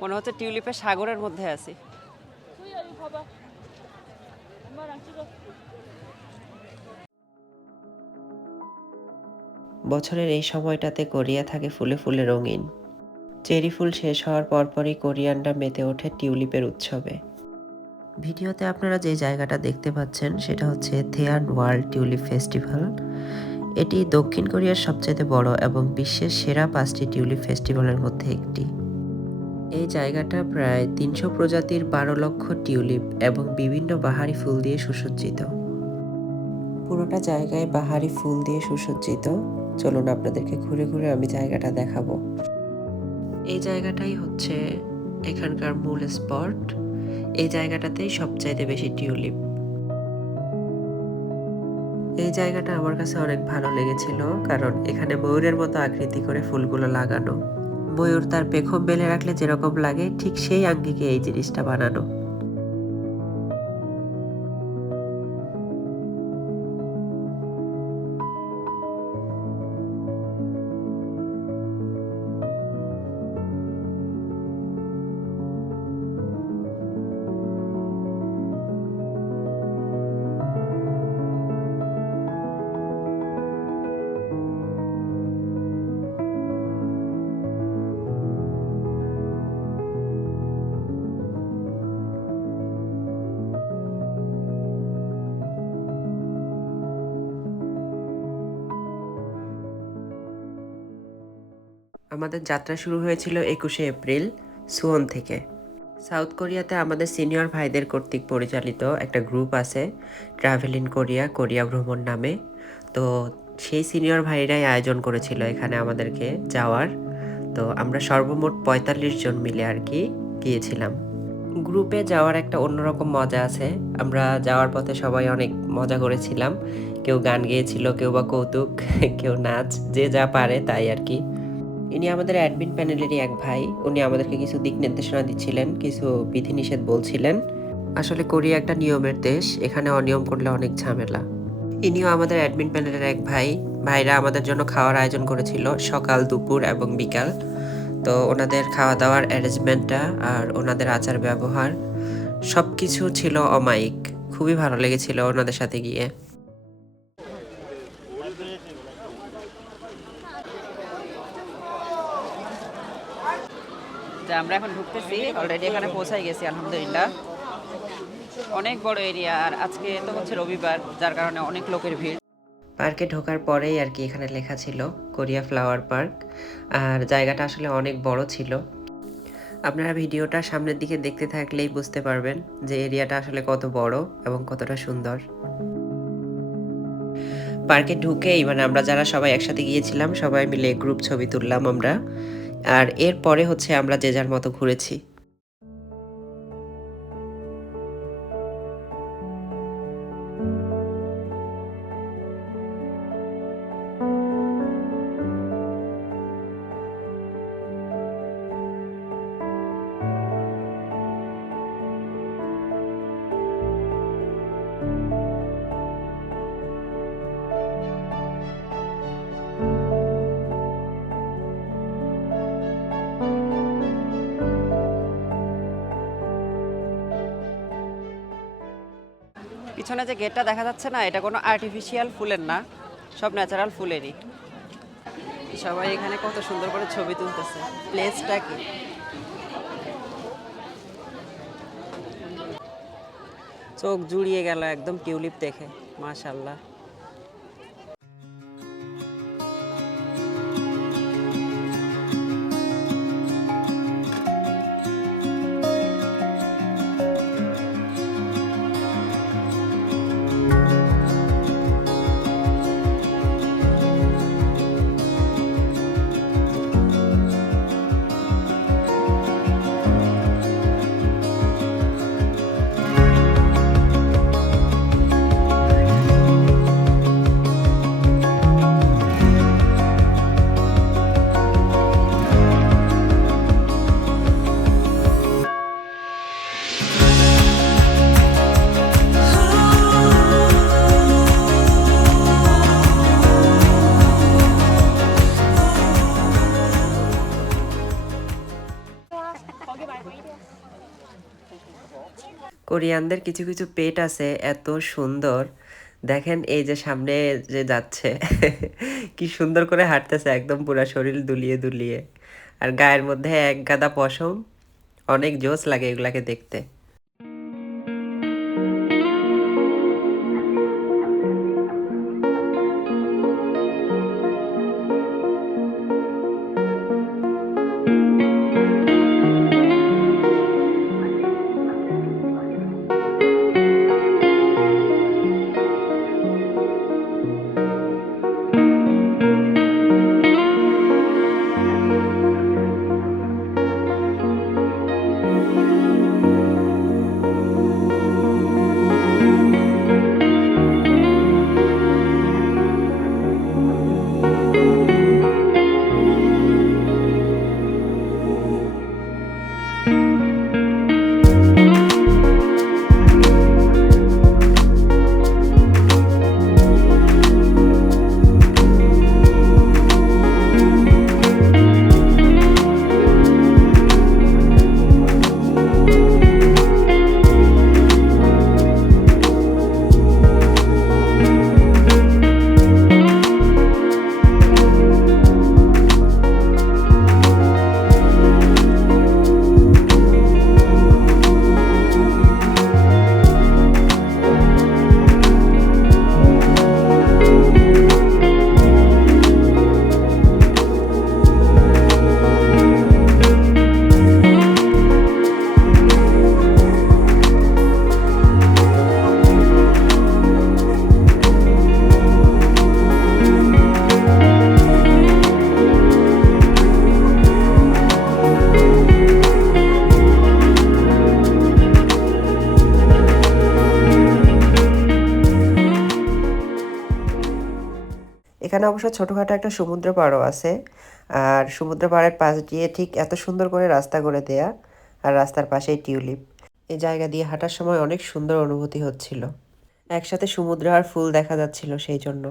মনে হচ্ছে টিউলিপের সাগরের মধ্যে আছি। বছরের এই সময়টাতে কোরিয়া থাকে ফুলে ফুলে রঙিন। চেরি ফুল শেষ হওয়ার পরপরই কোরিয়ানরা মেতে ওঠে টিউলিপের উৎসবে। ভিডিওতে আপনারা যে জায়গাটা দেখতে পাচ্ছেন, সেটা হচ্ছে থেয়ান ওয়ার্ল্ড টিউলিপ ফেস্টিভ্যাল। এটি দক্ষিণ কোরিয়ার সবচেয়ে বড় এবং বিশ্বের সেরা পাঁচটি টিউলিপ ফেস্টিভ্যালের মধ্যে একটি। এই জায়গাটা প্রায় তিনশো প্রজাতির বারো লক্ষ টিউলিপ এবং বিভিন্ন বাহারি ফুল দিয়ে সুসজ্জিত। পুরোটা জায়গায় বাহারি ফুল দিয়ে সুসজ্জিত। চলুন আপনাদেরকে ঘুরে ঘুরে আমি জায়গাটা দেখাবো। এই জায়গাটাই হচ্ছে এখানকার মূল স্পট। এই জায়গাটাতেই সবচাইতে বেশি টিউলিপ। এই জায়গাটা আমার কাছে অনেক ভালো লেগেছিল, কারণ এখানে ময়ূরের মতো আকৃতি করে ফুলগুলো লাগানো। ময়ূর তার পেখম বেলে রাখলে যেরকম লাগে, ঠিক সেই আঙ্গিকে এই জিনিসটা বানানো। আমাদের যাত্রা শুরু হয়েছিল একুশে এপ্রিল, সুয়ন থেকে। সাউথ কোরিয়াতে আমাদের সিনিয়র ভাইদের কর্তৃক পরিচালিত একটা গ্রুপ আছে, ট্রাভেল ইন কোরিয়া কোরিয়া ভ্রমণ নামে। তো সেই সিনিয়র ভাইরাই আয়োজন করেছিল এখানে আমাদেরকে যাওয়ার। তো আমরা সর্বমোট পঁয়তাল্লিশ জন মিলে আর কি গিয়েছিলাম। গ্রুপে যাওয়ার একটা অন্যরকম মজা আছে। আমরা যাওয়ার পথে সবাই অনেক মজা করেছিলাম। কেউ গান গেয়েছিল, কেউ বা কৌতুক, কেউ নাচ, যে যা পারে তাই আর কি। ইনি আমাদের অ্যাডমিন প্যানেলেরই এক ভাই। উনি আমাদেরকে কিছু দিক নির্দেশনা দিচ্ছিলেন, কিছু বিধিনিষেধ বলছিলেন। আসলে কোরিয়া একটা নিয়মের দেশ, এখানে অনিয়ম করলে অনেক ঝামেলা। ইনিও আমাদের অ্যাডমিন প্যানেলের এক ভাই। ভাইরা আমাদের জন্য খাওয়ার আয়োজন করেছিল সকাল, দুপুর এবং বিকাল। তো ওনাদের খাওয়া দাওয়ার অ্যারেঞ্জমেন্টটা আর ওনাদের আচার ব্যবহার সব কিছু ছিল অমায়িক। খুবই ভালো লেগেছিল ওনাদের সাথে গিয়ে। যে আমরা এখন ঢুকতেছি অলরেডি এখানে পৌঁছাই গেছি, আলহামদুলিল্লাহ। অনেক বড় এরিয়া আর আজকে তো হচ্ছে রবিবার, যার কারণে অনেক লোকের ভিড়। পার্কে ঢোকার পরেই আর কি এখানে লেখা ছিল, কোরিয়া ফ্লাওয়ার পার্ক। আর জায়গাটা আসলে অনেক বড় ছিল। আপনারা ভিডিওটা সামনের দিকে দেখতে থাকলেই বুঝতে পারবেন যে এরিয়াটা আসলে কত বড় এবং কতটা সুন্দর। পার্কে ঢুকেই মানে আমরা যারা সবাই একসাথে গিয়েছিলাম, সবাই মিলে গ্রুপ ছবি তুললাম আমরা। আর এরপরে হচ্ছে আমরা যে যার মতো ঘুরেছি। পিছনে যে গেটটা দেখা যাচ্ছে না, এটা কোনো আর্টিফিশিয়াল ফুলের না, সব ন্যাচারাল ফুলেরই। সবাই এখানে কত সুন্দর করে ছবি তুলতেছে। প্লেসটা কি? চোখ জুড়িয়ে গেল একদম টিউলিপ দেখে মাশাল্লাহ কোরিয়ানদের কিছু কিছু পেট আছে এত সুন্দর। দেখেন এই যে সামনে যে যাচ্ছে, কি সুন্দর করে হাঁটতেছে একদম পুরা শরীর দুলিয়ে দুলিয়ে। আর গায়ের মধ্যে এক গাদা পশম, অনেক জোস লাগে এগুলাকে দেখতে। এখানে অবশ্য ছোটোখাটো একটা সমুদ্র পাড়ও আছে। আর সমুদ্র পাড়ের পাশ দিয়ে ঠিক এত সুন্দর করে রাস্তা করে দেয়া। আর রাস্তার পাশেই টিউলিপ। এই জায়গা দিয়ে হাঁটার সময় অনেক সুন্দর অনুভূতি হচ্ছিল। একসাথে সমুদ্র আর ফুল দেখা যাচ্ছিল সেই জন্য।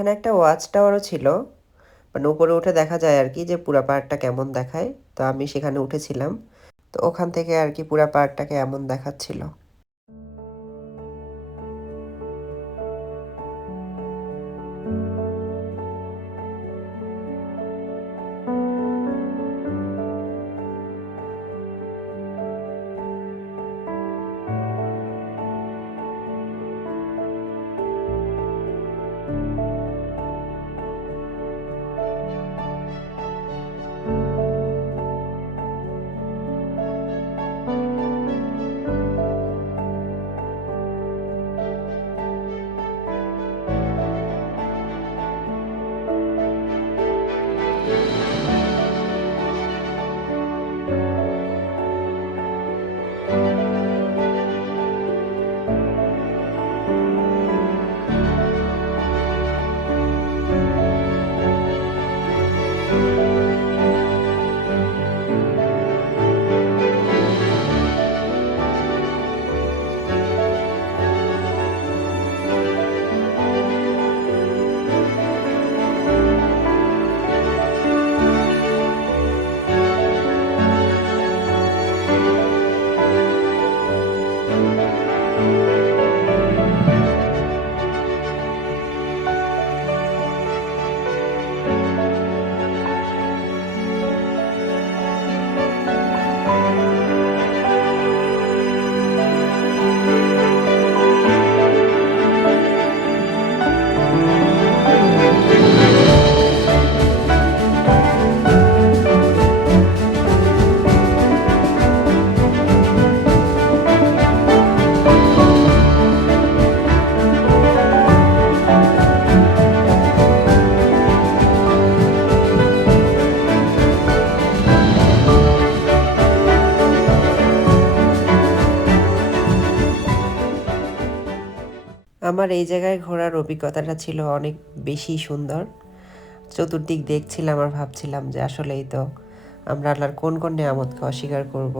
এখানে একটা ওয়াচ টাওয়ারও ছিল। মানে উপরে উঠে দেখা যায় আর কি যে পুরা পাহাড়টা কেমন দেখায়। তো আমি সেখানে উঠেছিলাম। তো ওখান থেকে আর কি পুরা পাহাড়টাকে এমন দেখাচ্ছিল। এই জায়গায় ঘোরার অভিজ্ঞতাটা ছিল অনেক বেশি সুন্দর। চতুর্দিক দেখছিলাম আর ভাবছিলাম যে আসলেই তো আমরা আল্লাহর কোন কোন নিয়ামতকে অস্বীকার করব।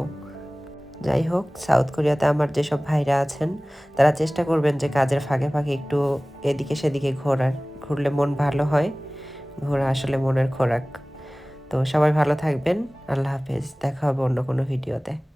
যাই হোক, সাউথ কোরিয়াতে আমার যেসব ভাইরা আছেন, তারা চেষ্টা করবেন যে কাজের ফাঁকে ফাঁকে একটু এদিকে সেদিকে ঘোরার। ঘুরলে মন ভালো হয়, ঘোরা আসলে মনের খোরাক। তো সবাই ভালো থাকবেন, আল্লাহ হাফেজ, দেখা হবে অন্য কোনো ভিডিওতে।